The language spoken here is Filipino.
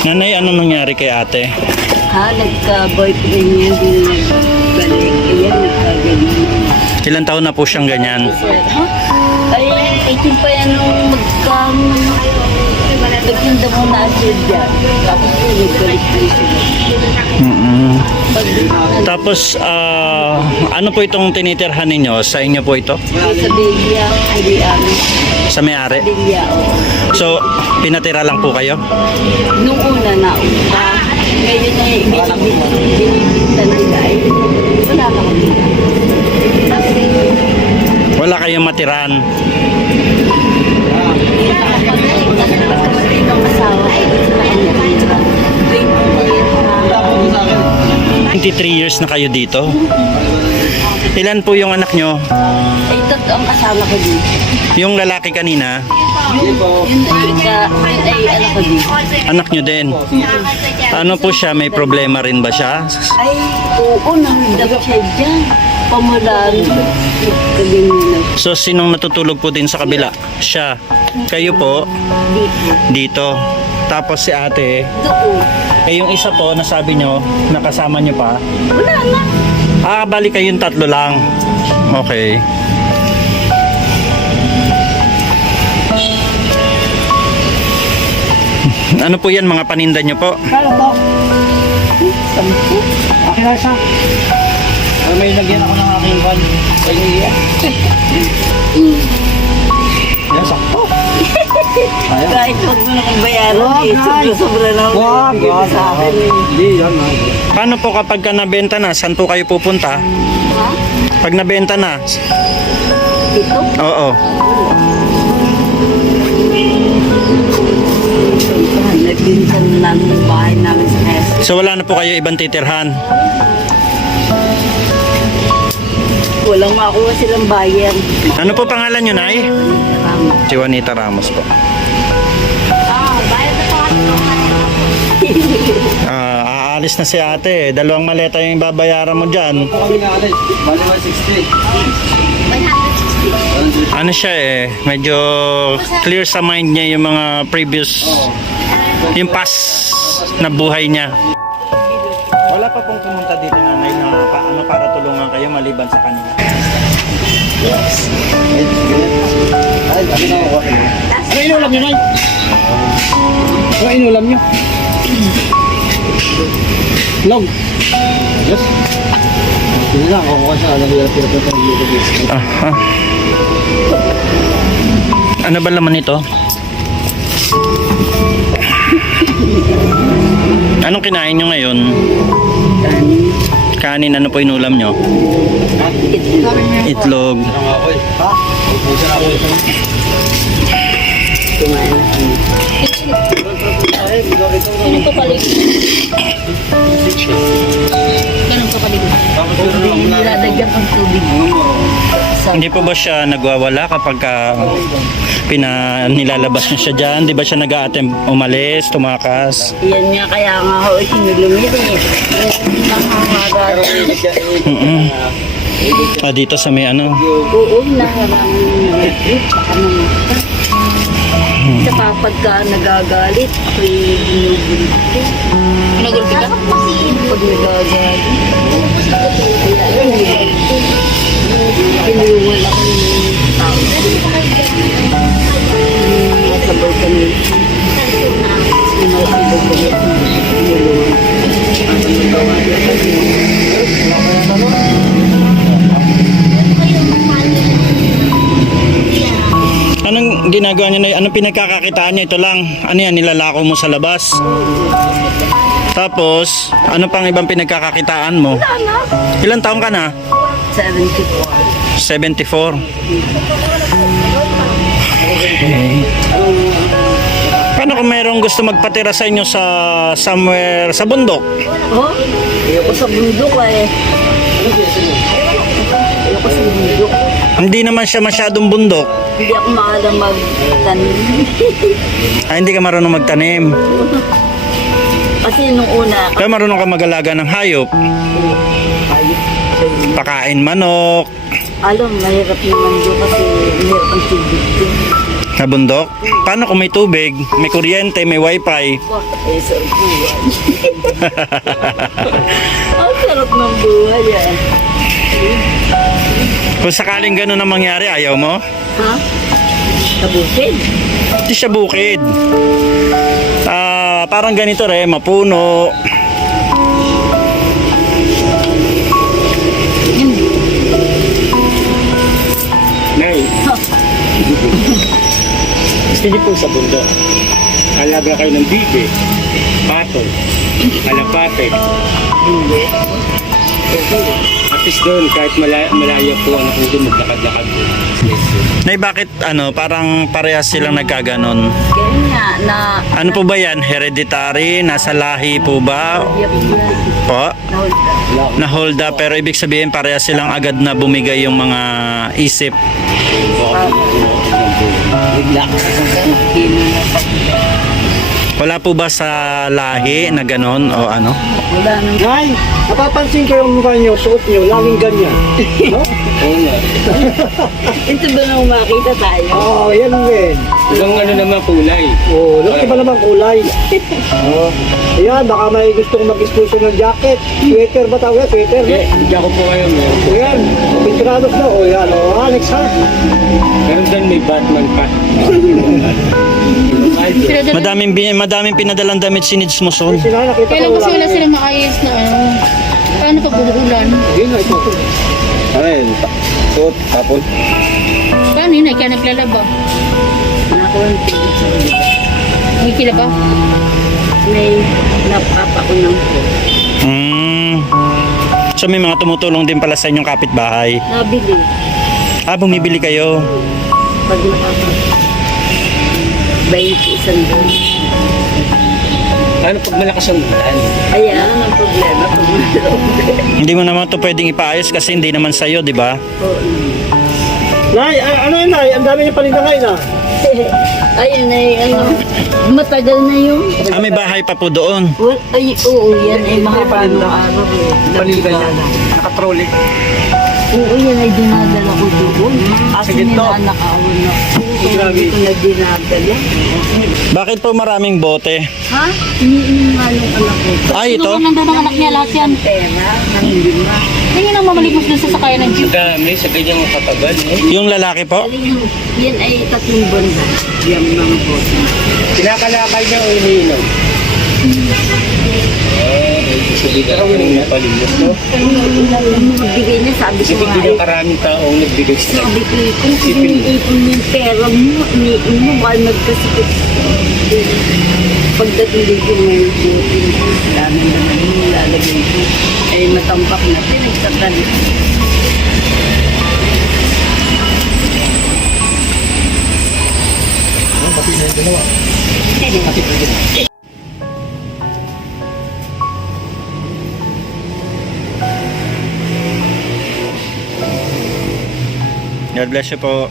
Nanay, ano nangyari kay ate? Ha, nagka-boyfriend niya, hindi na nagbalik. Ayan, nagka-ganyan. Ilan taon na po siyang ganyan? Sir, ha? Ay, 18 pa yan nung nagtinda mo na siya dyan. Tapos nagbalik na sila. Tapos, ano po itong tinitirhan ninyo? Sa inyo po ito? Sa Belia, hindi amin. Sa may-ari? Belia, oo. So, pinatira lang po kayo? Nung una na ngayon na binibinta nila ay wala ka kami. Kasi, Wala kayong matiran? pagkamatay ng asawa ay sa kanya kanya. 23 years na kayo dito? Ilan po yung anak nyo? Ay, totoo ang kasama ko din. Yung lalaki kanina, Yun ay anak ko din. anak nyo din? Ano po siya? May problema rin ba siya? Ay, oo, nahundap siya dyan. Pamulan. Kaganyan. So, sinong natutulog po din sa kabila? Siya. Kayo po? Dito. Dito. Tapos si ate, Doon. yung isa po, nasabi nyo, nakasama nyo pa? Wala na. Bali kayong tatlo lang. Okay. Ano po yan, mga paninda nyo po? Kala po. Akin na isa. Pero may lagyan ako ng aking van. Kaya iya. Yan, sakto. Ayan. Kahit huwag mo na kong bayaran Wag, eh. Nay. Sobra-sobra na ako. Wag, Bigay mo wag, sa akin wag. eh. Hindi, yan. Paano po kapag ka nabenta na? Saan po kayo pupunta? Ha? Pag nabenta na? Ito? Oo. Nagbintan na namin yung bahay namin sa Quezon. So wala na po kayo ibang titirhan? Walang makuha silang bayan. Ano po pangalan nyo, Nay? Si Juanita Ramos po. Aalis na si ate. Dalawang maleta yung babayaran mo dyan. Po kami na alis. Bali 160. Ano siya medyo clear sa mind niya yung mga previous, yung past na buhay niya. Wala pa pong pumunta dito, nanay, na para tulungan kayo maliban sa kanila. Ay, kami na ako. Ano inulam nyo, Nay? Ano inulam nyo? Log. Yes. Hindi lang, ako kasi alam nila pinapatay dito. Aha. Ano ba laman ito? Anong kinain nyo ngayon? Kanin, ano po inulam nyo? Itlog. Ha? Pusa na ako ito. Kumain na kami. Sino pa paligid? Ganun pa paligid. Niladagyan pang tubig. Hindi po ba siya nagwawala kapag nilalabas niya siya dyan? Di ba siya nag-a-attempt umalis, tumakas? Yan nga kaya nga ho, sinulumit eh. Nangangagal. Dito sa may ano? Oo, naharangan na. Baka mamata. Sa pagka nagagalit, ako'y ginugulit ko. Nagulpi ka? Pag nagagalit. Pinulungan ako ng tao. Nasabay kami. Sinasabay kami. Anong ginagawa niya na? Anong pinagkakakitaan niya? Ito lang. Ano yan? Nilalako mo sa labas? Tapos, ano pang ibang pinagkakakitaan mo? Ilang taon ka na? 74. 74. Okay. Paano kung mayroong gusto magpatira sa inyo sa somewhere sa bundok? Oh, ayoko sa bundok eh. Ayoko sa bundok. Hindi naman siya masyadong bundok. Hindi ako maalam magtanim. Hindi ka marunong magtanim. Kasi nung una, Pero marunong ka mag-alaga ng hayop. Pakain manok. alam, mahirap naman doon kasi mahirap ang tubig doon. Na bundok? Paano kung may tubig, may kuryente, may wifi? Eh, sarap buhay. Ang sarap ng buhay yan. Kung sakaling gano'n ang mangyari, ayaw mo? Ha? Tabusin. Hindi siya bukid. Parang ganito rin, mapuno. Nay. Gusto niyo po sa bundok. Alaga kayo ng bibe, patol, kalapate. Hindi. At least doon, kahit malayo po, anak ko doon, maglakad-lakad po. Nay, bakit parang parehas silang nagkaganon? Kaya nga, na... Ano po ba yan? Hereditary? Nasa lahi po ba? Yap, Po? na-hold up. Na hold up, pero ibig sabihin parehas silang agad na bumigay yung mga isip. Bigla ka kung Wala po ba sa lahi na ganon o ano? wala nang... Nay, napapansin ko yung mukha niyo, suot niyo, laging ganyan. No? Oo nga. Ito ba nang makita tayo? Oo, yan din. Ibang ano naman kulay. Oo, iba naman kulay. Oo. Ayan, baka may gustong mag-exclusion ng jacket. Sweater ba tawag yan? Sweater? Eh, hindi ako po kayo mo. O yan, pinturados na. O yan, o Alex ha. Meron doon may Batman pa. Madaming pinadalang damit si Nids Muson. Sila nakita Kailan ko kasi wala sila maayos na ano? Paano pag uulan? Yun na ito. Ayun, suot, tapon. Paano yun? Ay, kaya naglalaba. Nakuha ng tigit sa ulit. May kila ba? May napapa ko ng po. So may mga tumutulong din pala sa inyong kapitbahay. Nabili. Bumibili kayo. Pag nakapa. 21 doon. Ano pag malakas ang ulan? Ayan, ang problema. Pag mayroon. Hindi mo naman to pwedeng ipaayos kasi hindi naman sa'yo, di ba? Nay, ano yun Nay? Ang dami niya palinda ngayon ah. Ayun ay ano. Matagal na yung... May bahay pa po doon. Well, ay, oo, yan ay mga paano araw eh. Palinda niya. Nakatrolley. Oo, yan ay dinadala ko doon. Kasi Sige, to. ninanakawan na. Oo, Grabe. hindi ko na dinadala. Bakit po maraming bote? Ha? Iniinom nga nung anak ko. Ay, ito? Nung nandun ang anak niya, lahat yan. Pera, ng lima. Tingin ang mamaligos dun sa sakayan ng jeep. Dami sa ganyang katabal, eh. Yung lalaki po? Yan ay 3 buwan na. Yan mga boss. Kinakalakal niya o iniinom? Sabi ka rin yung palimos, no? Nagbigay niya, sabi ko Kasi nga hindi eh. yung karaming taong nagbigay sa Sabi ko, kung iniipon mo yung pera mo, iniipon mo, baka magkasakit. Pagdating dito ngayon po, dami naman yung lalagay ko. Ay matampak na, pinagtatalit. God bless you po.